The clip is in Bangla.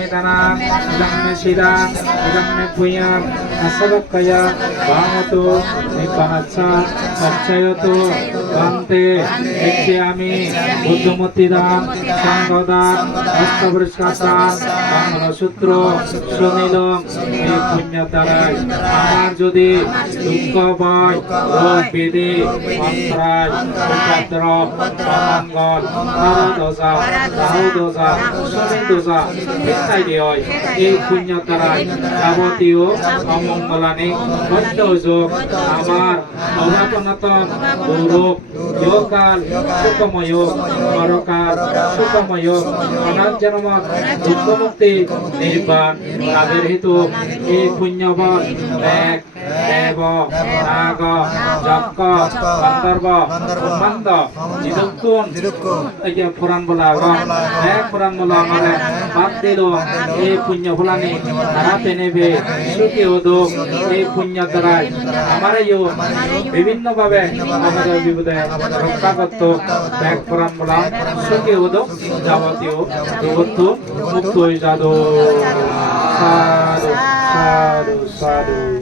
medanam, idam me sidam, idam me puyam, asabakaya, bhamato, nibbanacha, archayato, bante, ekhyami, buddhamutidam, sangodam, অষ্টপরিষ্কার mangalsutra সুনীলম এই পুণ্যের দ্বারাই আমার যদি দুঃখ ভয় রোগ ব্যাধি অন্তরায় উপদ্রব অমঙ্গল নরদশা রাহুদশা শনিদশা ইত্যাদি হয় এই পুণ্যের দ্বারাই যাবতীয় অমঙ্গলানি বদ্ধযোগ আমার অভাবনতম গৌরব যোগকাল সুখময় পরকাল সুখময় অনাজন্ম দুঃখমুক্তি নির্বাণ তাদের হেতু এই পুণ্যবল এক দেব নাগ যক্ষ গন্ধর্ব ব্রহ্মাণ্ড নিরুক্কুণ এই যে পুরাণ বলা এক পুরাণ বলা মানে বাদ দিল এই পুণ্য ফলানি হারাতে নেবে সুখী হদুক এই পুণ্য দ্বারাই আমার বিভিন্ন ভাবে আমাদের বিপদে রক্ষা করত এক পুরাণ বলা সুখী হদুক যাবতীয় জগৎ মুক্ত হয়ে যাদো সাধু সাধু সাধু